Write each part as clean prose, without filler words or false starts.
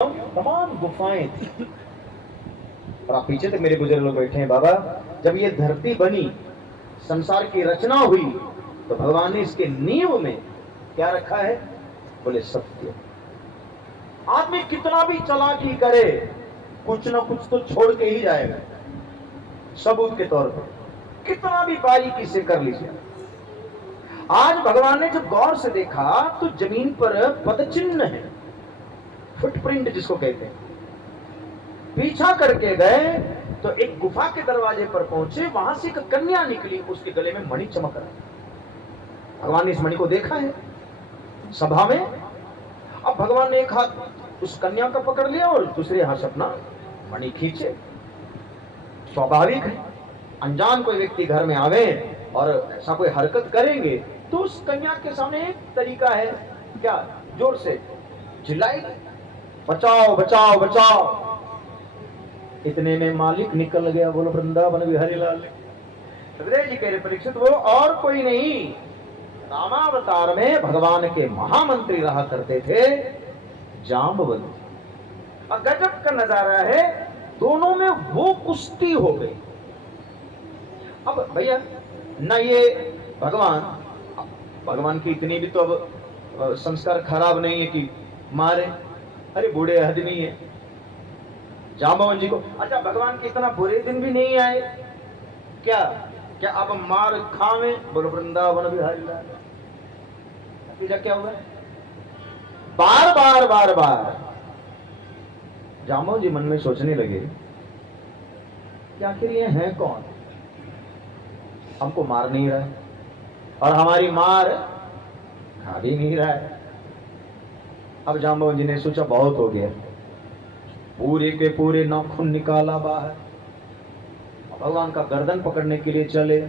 तमाम गुफाएं थी। और आप पीछे तक मेरे बुजुर्ग लोग बैठे हैं। बाबा, जब ये धरती बनी, संसार की रचना हुई, तो भगवान ने इसके नींव में क्या रखा है? बोले सत्य। आदमी कितना भी चालाकी करे, कुछ ना कुछ तो छोड़ के ही जाएगा। सबूत के तौर पर कितना भी बारीकी से कर लीजिए। आज भगवान ने जब गौर से देखा तो जमीन पर पदचिन्ह है, फुटप्रिंट जिसको कहते हैं। पीछा करके गए तो एक गुफा के दरवाजे पर पहुंचे, वहां से एक कन्या निकली, उसके गले में मणि चमक रहा। भगवान ने इस मणि को देखा है सभा में। अब भगवान ने एक हाथ उस कन्या का पकड़ लिया और दूसरे हाथ अपना मणि खींचे। स्वाभाविक है, अनजान कोई व्यक्ति घर में आवे और ऐसा कोई हरकत करेंगे तो उस कन्या के सामने एक तरीका है, क्या? जोर से चिल्लाएगी, बचाओ बचाओ बचाओ। इतने में मालिक निकल गया। बोलो वृंदावन बिहारी लाल। सुखदेव जी कह रहे, परीक्षित वो और कोई नहीं, रामावतार में भगवान के महामंत्री रहा करते थे जाम्बवंत। और गजब का नजारा है, दोनों में वो कुश्ती हो गई। अब भैया न ये भगवान की इतनी भी तो अब संस्कार खराब नहीं है कि मारे। अरे बूढ़े आदमी है जाम्बवन जी को। अच्छा, भगवान के इतना बुरे दिन भी नहीं आए क्या? क्या अब मार खावे? बोलो वृंदावन बिहारी लाल। नतीजा क्या हुआ? बार बार बार बार जाम्बवन जी मन में सोचने लगे कि आखिर ये है कौन, हमको मार नहीं रहा है और हमारी मार खा भी नहीं रहा है। अब जाम्बवन जी ने सोचा बहुत हो गया, पूरे के पूरे नाखून निकाला बाहर, भगवान का गर्दन पकड़ने के लिए चले।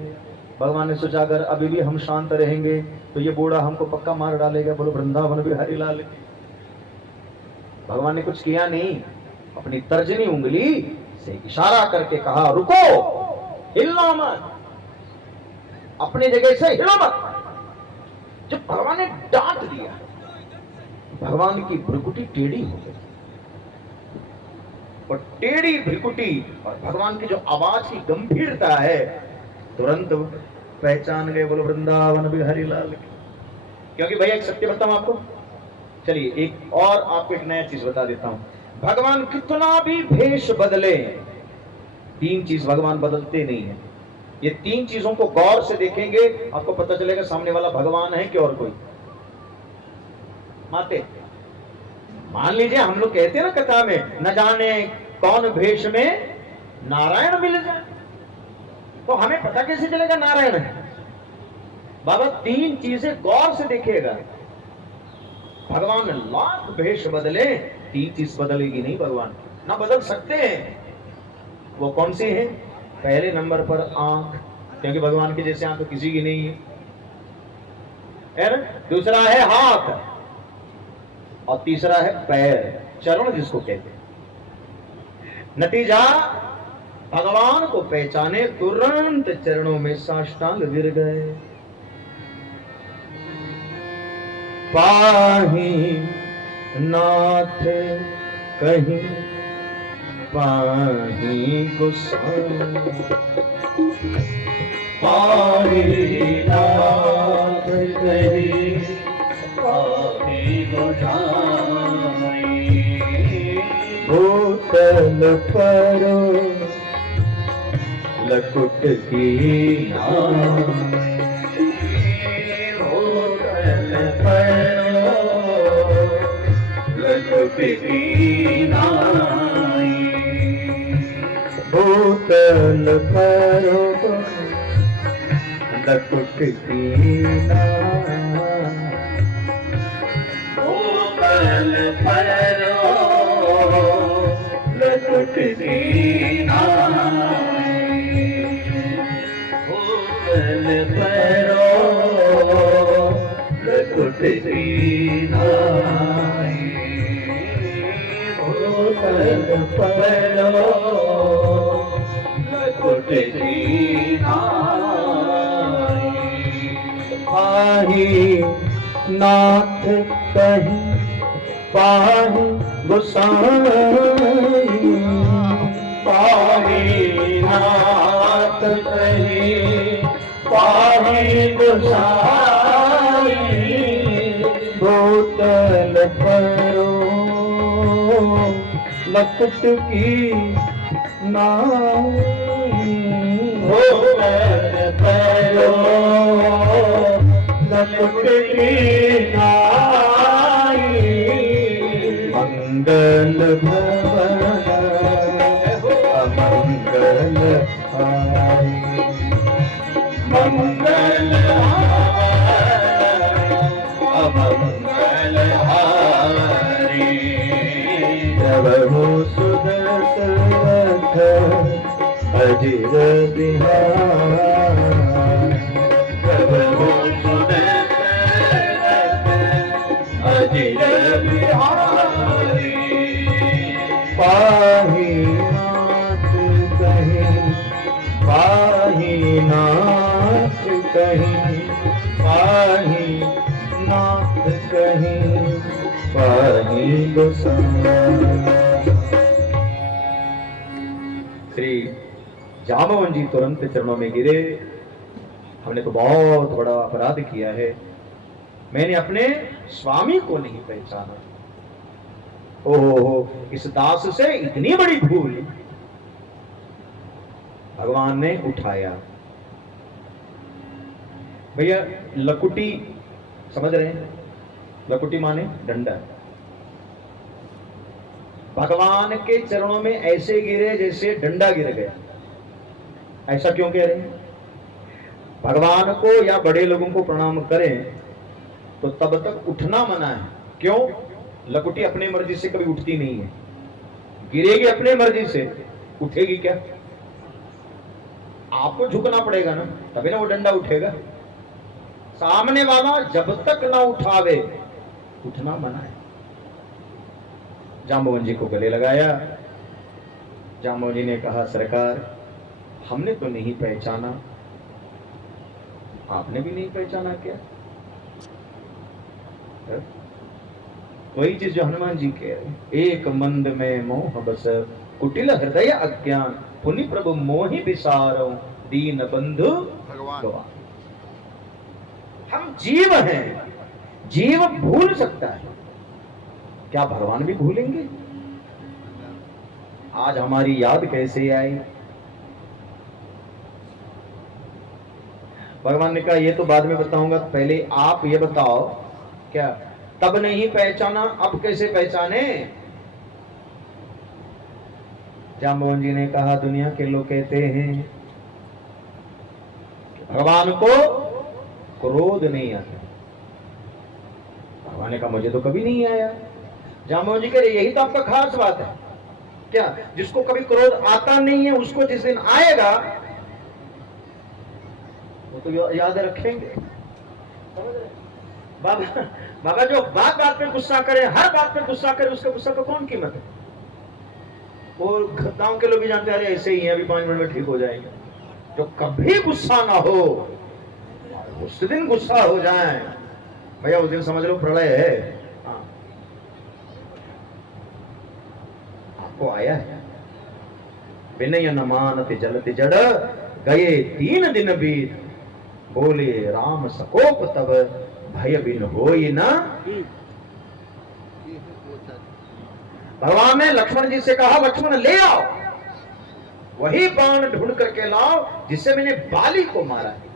भगवान ने सोचा अगर अभी भी हम शांत रहेंगे तो ये बूढ़ा हमको पक्का मार डालेगा। बोलो वृंदावन बिहारी लाल। भगवान ने कुछ किया नहीं, अपनी तर्जनी उंगली से इशारा करके कहा रुको, हिलना मत, अपने जगह से हिलो मत। जब भगवान ने डांट दिया, भगवान की भ्रुकुटी टेढ़ी हो गई। और टेढ़ी भ्रुकुटी और भगवान की जो आवाज की गंभीरता है, तुरंत पहचान गए। बोलो वृंदावन बिहारी लाल। क्योंकि भैया एक सत्य बताऊं आपको, चलिए एक और आपको एक नया चीज बता देता हूं। भगवान कितना भी भेष बदले, तीन चीज भगवान बदलते नहीं है। ये तीन चीजों को गौर से देखेंगे, आपको पता चलेगा सामने वाला भगवान है कि और कोई। माते मान लीजिए हम लोग कहते हैं ना कथा में, न जाने कौन भेष में नारायण मिल जाए, तो हमें पता कैसे चलेगा नारायण है? बाबा तीन चीजें गौर से देखिएगा। भगवान लाख भेष बदले, तीन चीज बदलेगी नहीं भगवान, ना बदल सकते हैं। वो कौन सी है? पहले नंबर पर आंख, क्योंकि भगवान की जैसे आंख किसी की नहीं है। दूसरा है हाथ और तीसरा है पैर, चरण जिसको कहते हैं। नतीजा भगवान को पहचाने, तुरंत चरणों में साष्टांग गिर गए। पाही नाथ कहीं पाही गोसाई, पाही नाथ कहीं पाही गोसाई, भूतल पर लकुट की नाई, भूतल पर लकुट की नाई, भूतल पर लकुट की नाई, भूतल पर लकुट की नाई, भूतल पर लकुट की नाई, भूतल पर लकुट की नाई। पाही नाथ कहीं पाही गोसाई पाही नाथ कही पाही गोसाई बोतल परो लपट की नाई भोगल परो लपट की नाई मंगल भवन अमंगल हारी मंगल अमंगल हारी प्रभु सुदशरथ अजिर बिहार प्रभु सुदशरथ अजिर बिहारी पाही नाथ कहीं पाही नाथ कहीं पाही नाथ कहीं पाही गोसाई। श्री जामवन जी तुरंत चरणों में गिरे। हमने तो बहुत बड़ा अपराध किया है, मैंने अपने स्वामी को नहीं पहचाना। ओहो, इस दास से इतनी बड़ी भूल। भगवान ने उठाया। भैया लकुटी समझ रहे हैं? लकुटी माने डंडा। भगवान के चरणों में ऐसे गिरे जैसे डंडा गिर गया। ऐसा क्यों कह रहे हैं? भगवान को या बड़े लोगों को प्रणाम करें तो तब तक उठना मना है। क्यों? लकुटी अपने मर्जी से कभी उठती नहीं है, गिरेगी अपने मर्जी से, उठेगी क्या? आपको झुकना पड़ेगा ना, तभी ना वो डंडा उठेगा। सामने वाला जब तक ना उठावे उठना मना है। जाम्बवन जी को गले लगाया। जाम्बवन जी ने कहा, सरकार हमने तो नहीं पहचाना, आपने भी नहीं पहचाना क्या? वही चीज जो हनुमान जी कह रहे, एक मंद में मोह बस कुटिल हृदय अज्ञान पुनि प्रभु मोहि विसारो दीन बंधु भगवान। हम जीव हैं, जीव भूल सकता है, क्या भगवान भी भूलेंगे? आज हमारी याद कैसे आई? भगवान ने कहा ये तो बाद में बताऊंगा, पहले आप ये बताओ, क्या तब नहीं पहचाना अब कैसे पहचाने? जाम्बवन जी ने कहा, दुनिया के लोग कहते हैं भगवान को क्रोध नहीं आता। भगवान ने कहा मुझे तो कभी नहीं आया। जाम्बवन जी कह रहे यही तो आपका खास बात है क्या? जिसको कभी क्रोध आता नहीं है उसको जिस दिन आएगा वो तो याद रखेंगे। बाबा बाबा जो बात बात पे गुस्सा करे, हर बात पे गुस्सा करे, उसके गुस्सा को कौन कीमत है? और गांव के लोग भी जानते हैं अरे ऐसे ही है, अभी 5 मिनट में ठीक हो जाएंगे। जो कभी गुस्सा ना हो उस दिन गुस्सा हो जाए भैया, उस दिन समझ लो प्रलय है। हाँ। आपको आया है, विनय न मानति जलति जड़ गए 3 दिन बीत, बोले राम सकोप तब भय बिन होई ना। भगवान ने लक्ष्मण जी से कहा, लक्ष्मण ले आओ वही बाण ढूंढ करके लाओ जिससे मैंने बाली को मारा है।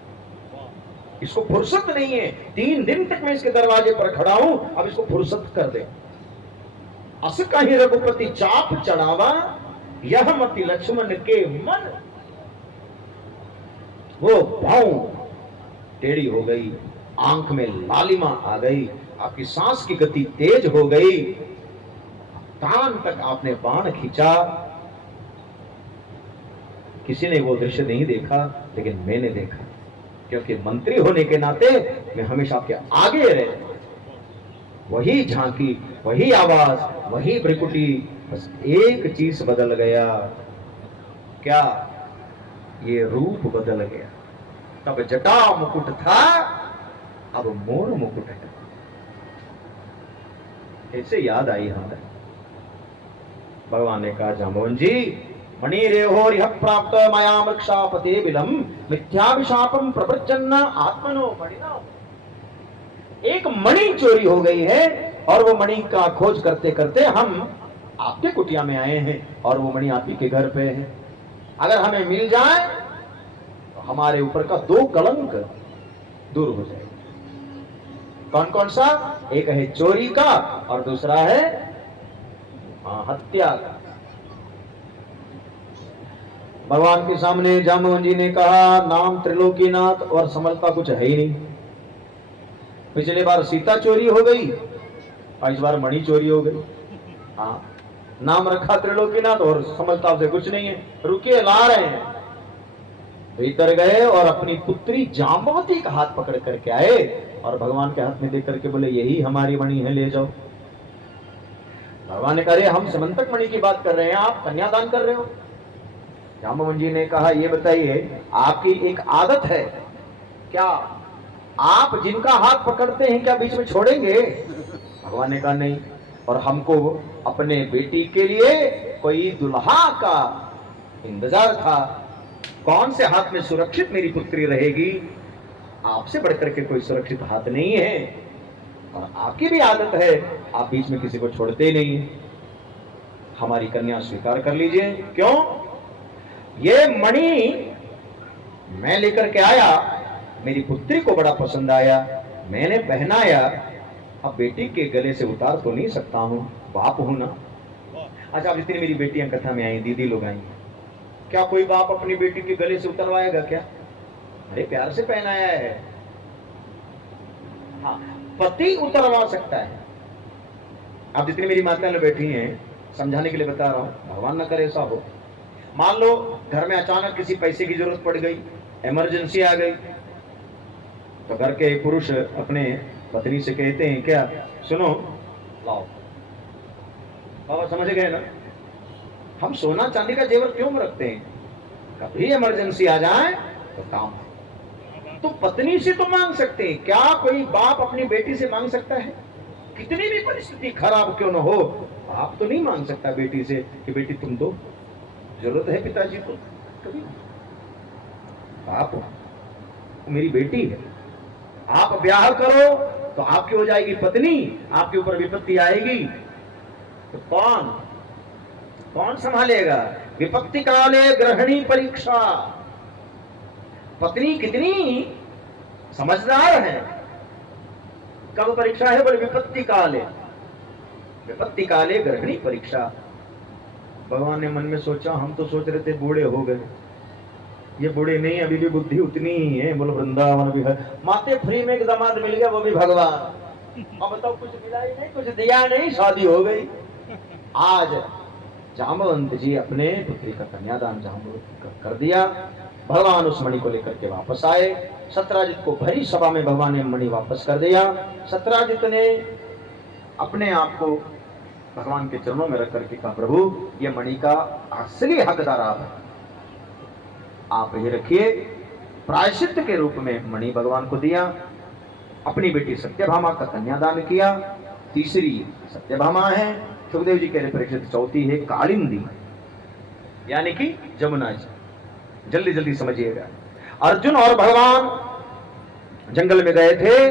इसको फुर्सत नहीं है, 3 दिन तक मैं इसके दरवाजे पर खड़ा हूं, अब इसको फुर्सत कर दे। अस कहीं रघुपति चाप चढ़ावा, यह मति लक्ष्मण के मन। वो पांव टेढ़ी हो गई, आंख में लालिमा आ गई, आपकी सांस की गति तेज हो गई, कान तक आपने बाण खींचा। किसी ने वो दृश्य नहीं देखा, लेकिन मैंने देखा, क्योंकि मंत्री होने के नाते मैं हमेशा आपके आगे रहे। वही झांकी, वही आवाज, वही भ्रिकुटी, बस एक चीज बदल गया। क्या? ये रूप बदल गया। तब जटा मुकुट था, अब मोर मुकुट है। ऐसे याद आई हमें। भगवान ने कहा जाम्बवन जी, मणि रेहो रिह प्राप्त मया मृक्षापते बिलम मिथ्याभिशापम प्रवृज्जन्न आत्मनो मणिना। एक मणि चोरी हो गई है और वो मणि का खोज करते करते हम आपके कुटिया में आए हैं और वो मणि आप ही के घर पे है। अगर हमें मिल जाए तो हमारे ऊपर का 2 कलंक दूर हो जाएगा। कौन कौन सा? एक है चोरी का और दूसरा है हत्या का। भगवान के सामने जाम्बवन जी ने कहा, नाम त्रिलोकीनाथ और समलता कुछ है ही नहीं। पिछले बार सीता चोरी हो गई और इस बार मणि चोरी हो गई। हाँ, नाम रखा त्रिलोकीनाथ और समलता से कुछ नहीं है। रुके, ला रहे हैं। भीतर गए और अपनी पुत्री जाम्बवती का हाथ पकड़ करके आए और भगवान के हाथ में दे करके बोले, यही हमारी मणि है, ले जाओ। भगवान ने कहा, हम समंतक मणि की बात कर रहे हैं, आप कन्यादान कर रहे हो। जाम्बवन जी ने कहा, ये बताइए, आपकी एक आदत है क्या, आप जिनका हाथ पकड़ते हैं क्या बीच में छोड़ेंगे? भगवान ने कहा, नहीं। और हमको अपने बेटी के लिए कोई दुल्हा का इंतजार था। कौन से हाथ में सुरक्षित मेरी पुत्री रहेगी? आपसे बढ़कर के कोई सुरक्षित हाथ नहीं है। और आपकी भी आदत है, आप बीच में किसी को छोड़ते नहीं। हमारी कन्या स्वीकार कर लीजिए। क्यों? ये मणि मैं लेकर के आया, मेरी पुत्री को बड़ा पसंद आया, मैंने पहनाया, अब बेटी के गले से उतार तो नहीं सकता हूं, बाप हूं ना। अच्छा, अब जितनी मेरी बेटियां कथा में आई, दीदी लोग आई, क्या कोई बाप अपनी बेटी के गले से उतरवाएगा क्या? अरे प्यार से पहनाया है। हाँ, पति उतरवा सकता है। अब जितनी मेरी माताएं लोग बैठी हैं, समझाने के लिए बता रहा हूं, भगवान न करे ऐसा हो। मान लो घर में अचानक किसी पैसे की जरूरत पड़ गई, इमरजेंसी आ गई, तो घर के पुरुष अपने पत्नी से कहते हैं, क्या सुनो, लाओ। बाबा समझ गए ना? हम सोना चांदी का जेवर क्यों रखते हैं? कभी इमरजेंसी आ जाए तो काम है। तो पत्नी से तो मांग सकते हैं, क्या कोई बाप अपनी बेटी से मांग सकता है? कितनी भी परिस्थिति खराब क्यों न हो, बाप तो नहीं मांग सकता बेटी से कि बेटी तुम दो, जरूरत है पिताजी को। कभी बाप मेरी बेटी है, आप ब्याह करो तो आपकी हो जाएगी पत्नी, आपके ऊपर विपत्ति आएगी तो कौन संभालेगा? विपत्ति काले ग्रहणी परीक्षा। पत्नी कितनी समझदार है। कब परीक्षा है? बोले विपत्ति काले, विपत्ति काले ग्रहणी परीक्षा। भगवान ने मन में सोचा, हम तो सोच रहे थे बूढ़े हो गए, ये बूढ़े नहीं, अभी भी बुद्धि उतनी ही है। बोलो वृंदावन भी है, माते फ्री में एक दामाद मिल गया, वो भी भगवान। अब बताओ, कुछ मिला ही नहीं, कुछ दिया नहीं, शादी हो गई। आज जाम्बवंत जी अपने पुत्री का कन्यादान जाम्बवंत कर दिया। भगवान उस मणि को लेकर के वापस आए। सत्राजित को भरी सभा में भगवान ने मणि वापस कर दिया। सत्राजित ने अपने आप को भगवान के चरणों में रख करके कहा, प्रभु ये मणि का असली हकदार आप है, आप ये रखिए। प्रायश्चित के रूप में मणि भगवान को दिया। अपनी बेटी सत्यभामा का कन्यादान किया। तीसरी सत्यभामा है, सुखदेव जी कह रहे परीक्षित। चौथी है कालिंदी, यानी कि जमुना जी। जल्दी जल्दी समझिएगा। अर्जुन और भगवान जंगल में गए थे,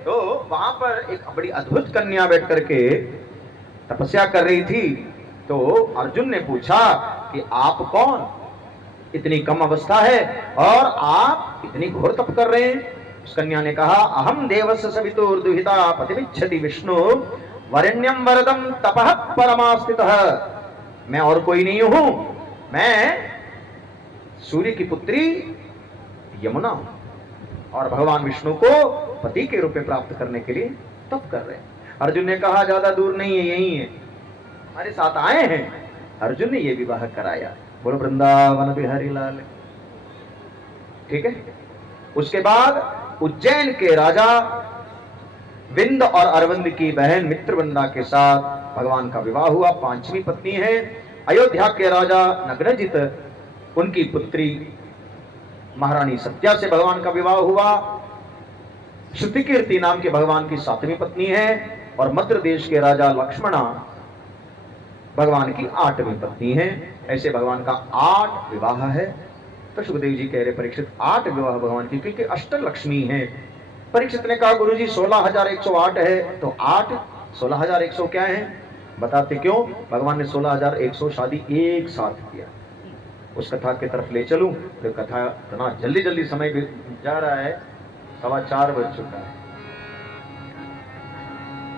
तो वहां पर एक बड़ी अद्भुत कन्या बैठ करके तपस्या कर रही थी। तो अर्जुन ने पूछा कि आप कौन, इतनी कम अवस्था है और आप इतनी घोर तप कर रहे हैं? उस कन्या ने कहा, अहम देवस्य सवितुर दुहिता पतिमिच्छति विष्णु वरेण्यम वरदम तपः परमास्थितः। मैं और कोई नहीं हूं, मैं सूर्य की पुत्री यमुना हूं और भगवान विष्णु को पति के रूप में प्राप्त करने के लिए तप कर रहे हैं। अर्जुन ने कहा, ज्यादा दूर नहीं है, यही है, हमारे साथ आए हैं। अर्जुन ने यह विवाह कराया। बोलो वृंदावन बिहारी लाल। ठीक है। उसके बाद उज्जैन के राजा विंद और अरविंद की बहन मित्रवृंदा के साथ भगवान का विवाह हुआ। 5वीं पत्नी है। अयोध्या के राजा नग्नजित, उनकी पुत्री महारानी सत्या से भगवान का विवाह हुआ। श्रुतिकीर्ति नाम के भगवान की 7वीं पत्नी है। और मध्य देश के राजा लक्ष्मणा भगवान की 8वीं पत्नी है। ऐसे भगवान का 8 विवाह है। तो सुखदेव जी कह रहे परीक्षित 8 विवाह भगवान की, क्योंकि अष्टलक्ष्मी है। परीक्षित ने कहा गुरुजी 16,108 है, तो 8 16,100 क्या है? बताते क्यों? भगवान ने 16,100 शादी एक साथ किया। उस कथा की तरफ ले चलूं तो कथा इतना जल्दी जल्दी समय जा रहा है, 4:15 बज चुका है,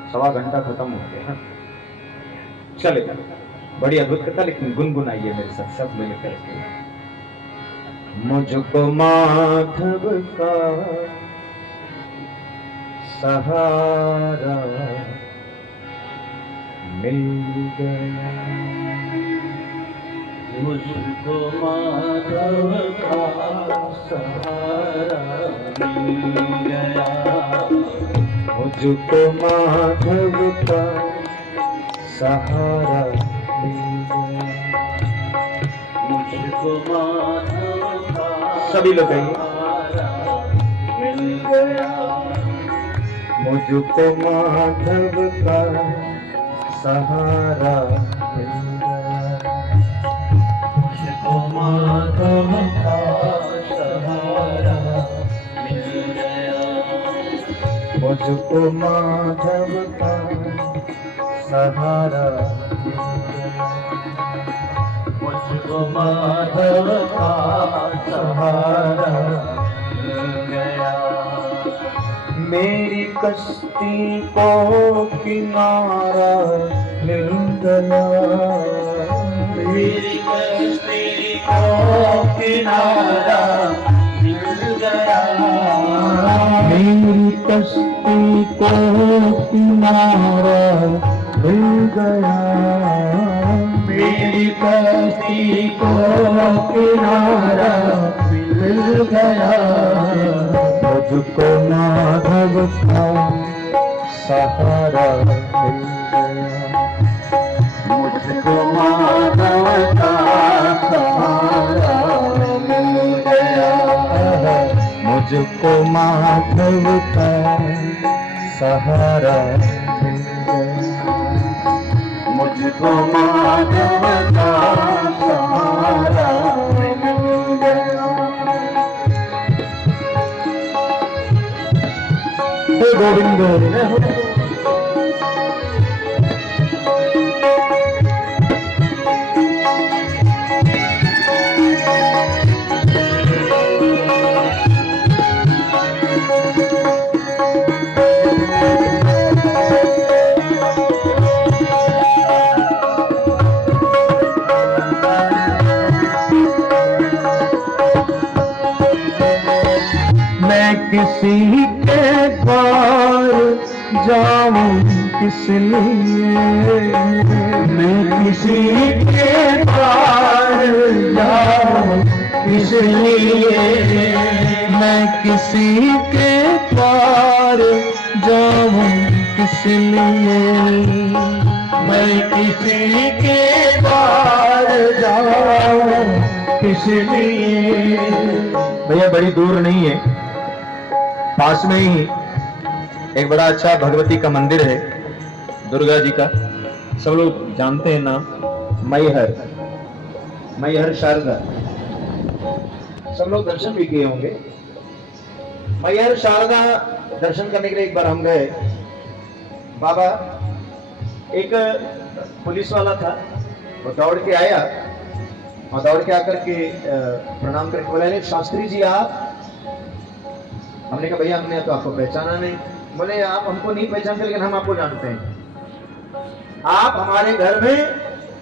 1.25 घंटा खत्म हो गया। चले, बड़ी अद्भुत कथा, लेकिन गुनगुनाइए मेरे साथ सब मिल करके। मुझको माधव का सहारा मिल गया, मुझको माधव का सहारा मिल गया, मुझको माधव का सहारा मिल गया, मुझको माधव का सभी लोग कहिए, सहारा मिल गया, मुझको माधव का सहारा मिल गया, मुझको माधव का सहारा मिल गया, मुझको माधव का सहारा मिल गया, मुझको माधव का सहारा मिल गया, मेरी कश्ती को किनारा मिल गया, मेरी कश्ती को किनारा मिल गया, मेरी कश्ती को किनारा मिल गया, मेरी कश्ती को किनारा मिल गया, मुझको माधव का सहारा मिल गया, मुझको माधव का सहारा मिल गया, मुझको माधव का सहारा मिल गया, मुझको माधव का सहारा मिल गया, हे गोविंद किसी के द्वार जाऊं किस लिए, मैं किसी के द्वार जाऊं किस लिए, मैं किसी के द्वार जाऊं किस लिए, मैं किसी के द्वार जाऊं किस लिए। भैया बड़ी दूर नहीं है, पास में ही एक बड़ा अच्छा भगवती का मंदिर है, दुर्गा जी का, सब लोग जानते हैं नाम, मैहर शारदा, सब लोग दर्शन भी किए होंगे। मैहर शारदा दर्शन करने के लिए एक बार हम गए। बाबा, एक पुलिस वाला था, वो दौड़ के आया और दौड़ के आकर के प्रणाम करके बोला, शास्त्री जी आप? हमने कहा भैया हमने तो आपको पहचाना नहीं। बोले आप हमको नहीं पहचानते, लेकिन हम आपको जानते हैं, आप हमारे घर में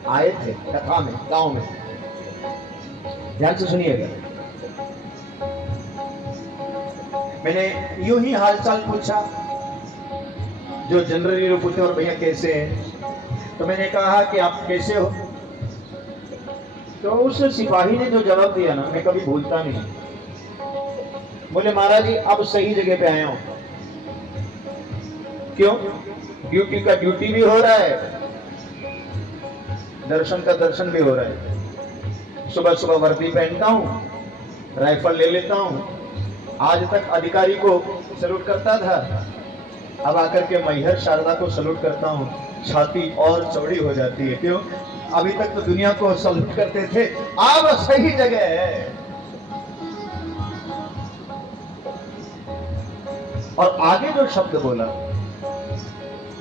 आए थे कथा में, गांव में। ध्यान से सुनिएगा। मैंने यूं ही हालचाल पूछा जो जनरली लोग पूछते, और भैया कैसे हैं? तो मैंने कहा कि आप कैसे हो? तो उस सिपाही ने जो जवाब दिया ना, मैं कभी भूलता नहीं। बोले महाराज जी अब सही जगह पे आया हूं। क्यों? ड्यूटी का ड्यूटी भी हो रहा है, दर्शन का दर्शन भी हो रहा है। सुबह सुबह वर्दी पहनता हूं, राइफल ले लेता हूं। आज तक अधिकारी को सैल्यूट करता था, अब आकर के मैहर शारदा को सलूट करता हूँ, छाती और चौड़ी हो जाती है। क्यों? अभी तक तो दुनिया को सलूट करते थे, अब सही जगह है। और आगे जो शब्द बोला,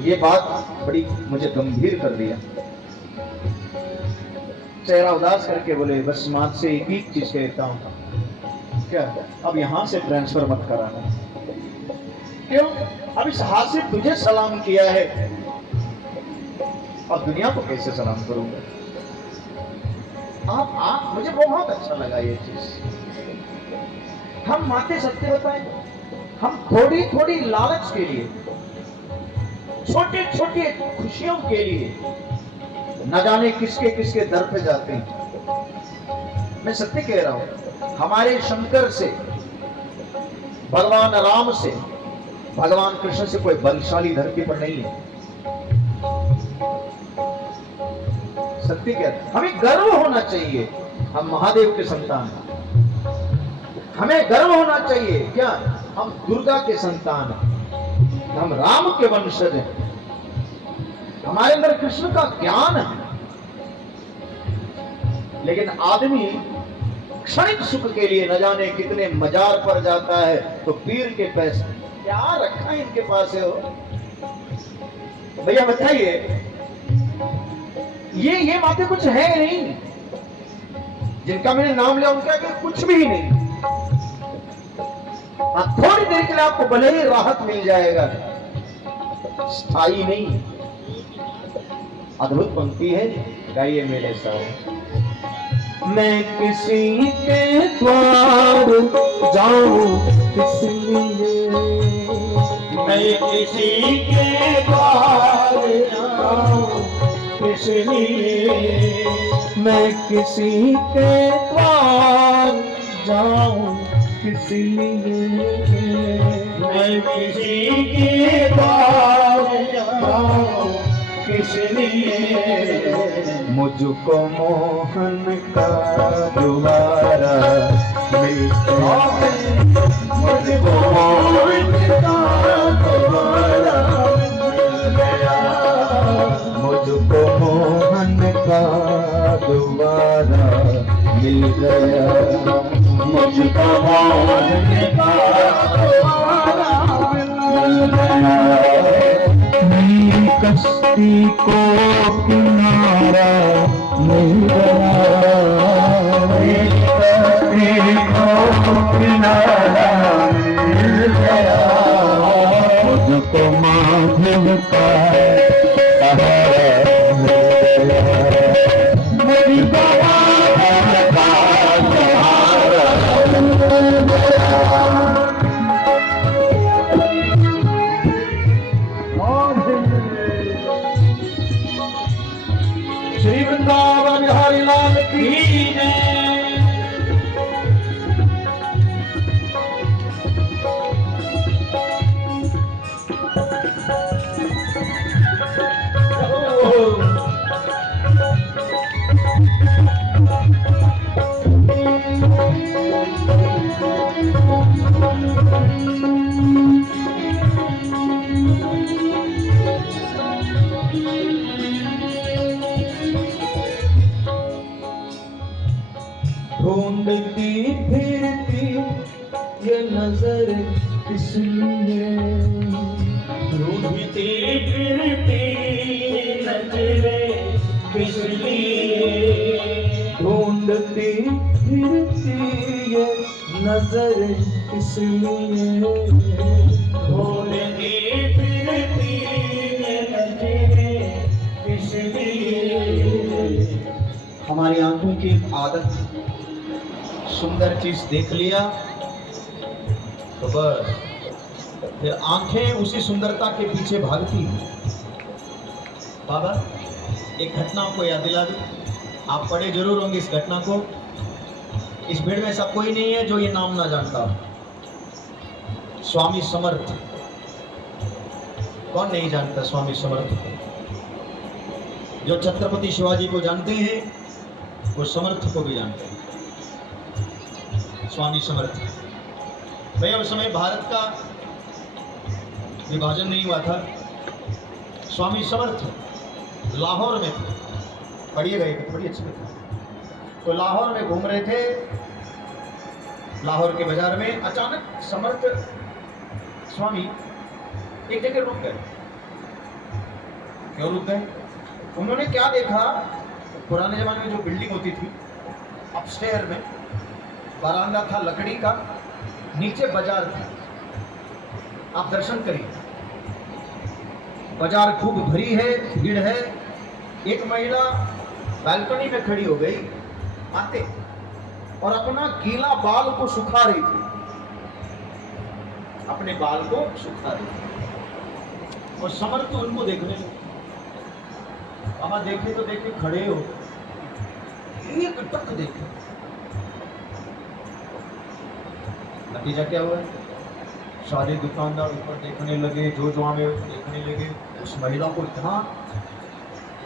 ये बात बड़ी मुझे गंभीर कर दिया। चेहरा उदास करके बोले, बस मां से एक ही चीज कहता हूं, क्या अब यहां से ट्रांसफर मत कराना। क्यों? अब इस हाथ से तुझे सलाम किया है, अब दुनिया को कैसे सलाम करूंगा? आप मुझे बहुत अच्छा लगा ये चीज। हम माते सत्य बताएं, हम थोड़ी थोड़ी लालच के लिए, छोटे छोटे खुशियों के लिए न जाने किसके किसके दर पे जाते हैं। मैं सत्य कह रहा हूं, हमारे शंकर से, भगवान राम से, भगवान कृष्ण से कोई बलशाली धरती पर नहीं है। सत्य क्या? हमें गर्व होना चाहिए, हम महादेव के संतान हैं। हमें गर्व होना चाहिए, क्या हम दुर्गा के संतान हैं, हम राम के वंशज हैं, हमारे अंदर कृष्ण का ज्ञान है। लेकिन आदमी क्षणिक सुख के लिए न जाने कितने मजार पर जाता है, तो पीर के पैसे क्या रखा है इनके पास है हो? भैया बताइए, ये बातें कुछ है नहीं। जिनका मैंने नाम लिया उनका कुछ भी नहीं। थोड़ी देर के लिए आपको भले ही राहत मिल जाएगा, स्थायी नहीं। अद्भुत पंक्ति है, गाइए मेरे साथ। मैं किसी के द्वार जाऊं इसलिए, मैं किसी के द्वार जाऊं इसलिए, मैं किसी के द्वार जाऊं इसलिए, मैं किसी के द्वार जाऊं इसलिए, मुझको मोहन का दुबारा मिल गया, मुझको मोहन का दुबारा मिल गया, मुझको मोहन का दोबारा मिल गया, मुझको मोहन का दोबारा मिल गया। मेरी कश्ती को किनारा मिल गया, मेरी कश्ती को किनारा मिल गया, मुझको माधव का सहारा मिल गया, मुझको माधव का सहारा मिल गया। श्री वृंदावन बिहारी लाल की जय। ढूंढती फिरती ये नजर इसलिए, ढूंढती फिरती नजरें किसलिए, ढूंढती फिरती ये नजर इसलिए, ढूंढती फिरती ये नजरें किसलिए। हमारी आंखों की आदत, सुंदर चीज देख लिया तो बस फिर आंखें उसी सुंदरता के पीछे भागती हैं। बाबा एक घटना आपको याद दिला दूं, आप पढ़े जरूर होंगे इस घटना को। इस भीड़ में ऐसा कोई नहीं है जो ये नाम ना जानता। स्वामी समर्थ, कौन नहीं जानता स्वामी समर्थ को? जो छत्रपति शिवाजी को जानते हैं वो समर्थ को भी जानते हैं। स्वामी समर्थ भैया उस समय भारत का विभाजन नहीं हुआ था। स्वामी समर्थ लाहौर में थे, पढ़िएगा, एक बड़ी अच्छी बात है। तो लाहौर में घूम रहे थे, लाहौर के बाजार में अचानक समर्थ स्वामी एक जगह रुक गए। क्यों रुक गए? उन्होंने क्या देखा, पुराने जमाने में जो बिल्डिंग होती थी, अपस्टेयर में बरामदा था लकड़ी का, नीचे बाजार था। आप दर्शन करिए, बाजार खूब भरी है, भीड़ है। एक महिला बालकनी में खड़ी हो गई आते, और अपना गीला बाल को सुखा रही थी, अपने बाल को सुखा रही थी। और समर्थ उनको देखने लगे। बाबा देखे तो देखे, खड़े हो, एक टक देखे। नतीजा क्या हुआ? सारे दुकानदार ऊपर देखने लगे, जो हमें देखने लगे। उस महिला को इतना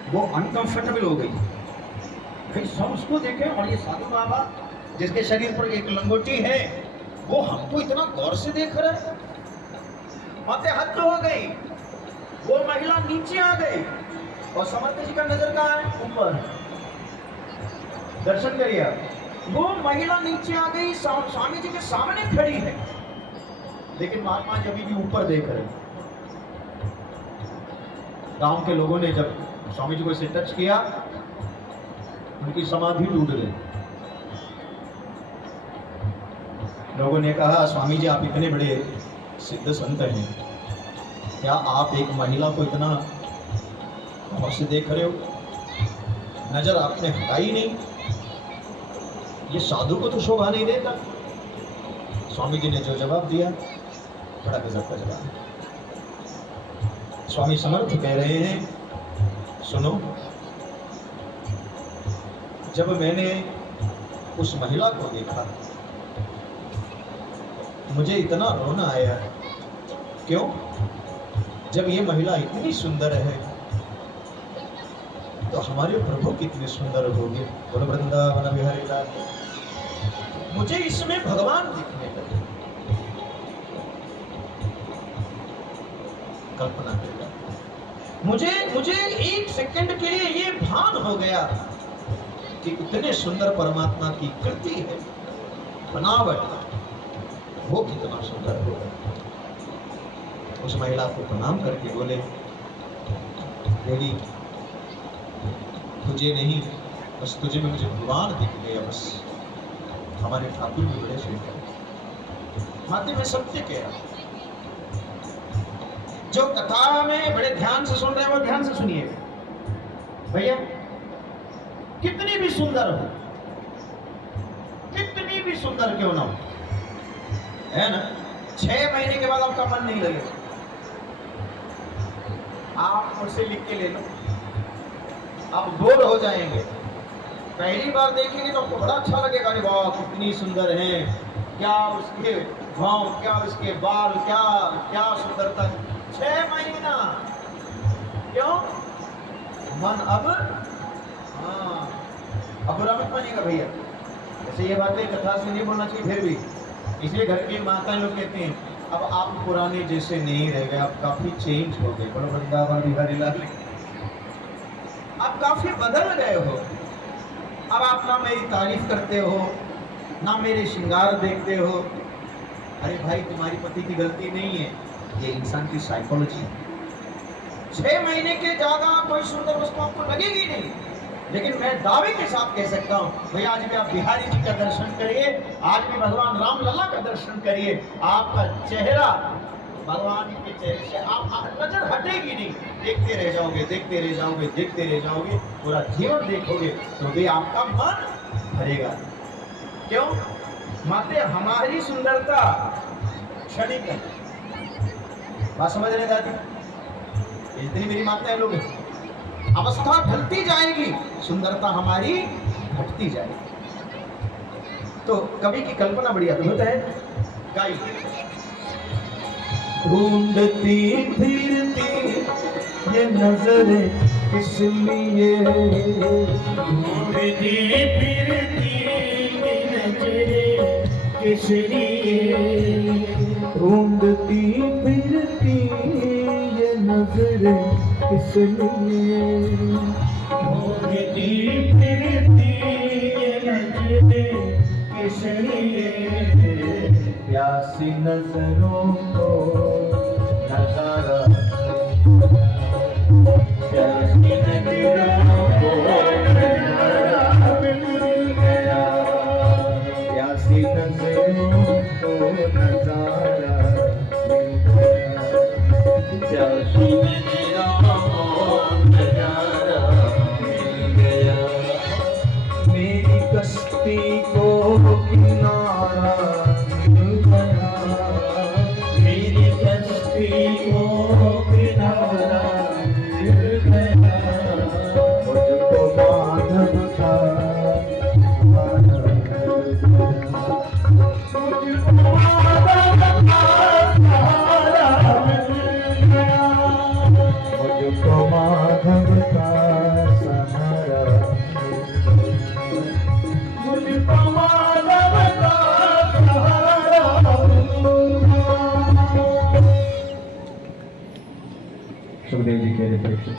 वो अनकंफर्टेबल हो गई भाई, सब उसको देखे, और ये साधु बाबा जिसके शरीर पर एक लंगोटी है, वो हमको इतना गौर से देख रहा है। माते हद हो गई। वो महिला नीचे आ गई, और समर्थ जी का नजर कहाँ है? ऊपर। दर्शन करिए आप। वो महिला नीचे आ गई, स्वामी जी के सामने खड़ी है, लेकिन महात्मा जी अभी भी ऊपर देख रहे हैं। गांव के लोगों ने जब स्वामी जी को इसे टच किया, उनकी समाधि टूट गई। लोगों ने कहा, स्वामी जी आप इतने बड़े सिद्ध संत हैं, क्या आप एक महिला को इतना गौर से देख रहे हो? नजर आपने हटाई नहीं? ये साधु को तो शोभा नहीं देता। स्वामी जी ने जो जवाब दिया, बड़ा गजब का जवाब। स्वामी समर्थ कह रहे हैं, सुनो, जब मैंने उस महिला को देखा, मुझे इतना रोना आया। क्यों? जब ये महिला इतनी सुंदर है, तो हमारे प्रभु कितने सुंदर होंगे। बोलो वृंदावन बिहारी लाल। मुझे इसमें भगवान दिखने लगे। कल्पना करिए, मुझे एक सेकंड के लिए ये भान हो गया कि इतने सुंदर परमात्मा की कृति है, बनावट, वो कितना सुंदर होगा। उस महिला को प्रणाम करके बोले, देवी तुझे नहीं, बस तुझे में मुझे भगवान दिख गया। बस हमारे ठाकुर भी बड़े सुंदर। माते में सत्य कह रहा, जो कथा में बड़े ध्यान से सुन रहे हैं वो ध्यान से सुनिए भैया। कितनी भी सुंदर हो, कितनी भी सुंदर क्यों ना हो, है ना, 6 महीने के बाद आपका मन नहीं लगेगा। आप मुझसे लिख के ले लो, आप बोर हो जाएंगे। पहली बार देखेंगे तो आपको बड़ा अच्छा लगेगा, अरे वाह कितनी सुंदर है, क्या उसके भाव, क्या उसके बाल, क्या क्या सुंदरता। 6 महीना क्यों? मन अब बुरा मत मानिएगा भैया। ऐसे ये बातें कथा से नहीं बोलना चाहिए, फिर भी इसलिए घर की माता लोग कहते हैं, अब आप पुराने जैसे नहीं रह गए, आप काफी चेंज हो गए। बोलो वृंदावन बिहारी लाल। आप काफी बदल गए हो। अब आप ना मेरी तारीफ करते हो, ना मेरे श्रृंगार देखते हो। अरे भाई, तुम्हारी पति की गलती नहीं है, ये इंसान की साइकोलॉजी है। 6 महीने के ज्यादा कोई सुंदर वस्तु आपको लगेगी नहीं, लेकिन मैं दावे के साथ कह सकता हूँ भैया, आज भी आप बिहारी जी का दर्शन करिए, आज भी भगवान राम लला का दर्शन करिए, आपका चेहरा भगवान के चेहरे से आप नजर हटेगी नहीं। देखते रह जाओगे, देखते रह जाओगे, देखते रह जाओगे, पूरा जीवन देखोगे तो भी आपका मन भरेगा। क्यों? माते हमारी सुंदरता क्षणिक है। बात समझ रहे दादी? इतनी मेरी माताएं लोग, अवस्था ढलती जाएगी, सुंदरता हमारी घटती जाएगी। तो कवि की कल्पना बड़ी अद्भुत है। गाइए, ढूंढती फिरती ये नजरें किस लिए, ढूंढती फिरती ये नजरें किस लिए, ढूंढती फिरती लिए भोगती फिरती ये नजरे किस लिए प्यासी नजरों को नजारा प्यासी नजरों को नजारा मिल गया प्यासी नजरों को नजारा मिल गया प्यासी नजरों को नजारा मिल गया मेरी कश्ती को किनारा मिल गया मेरी कश्ती को किनारा मिल गया मुझको माधव का सहारा मिल गया मुझको माधव का सहारा मिल गया मुझको माधव का सहारा मुझको माधव का सहारा सुखदेव जी कह रहे थे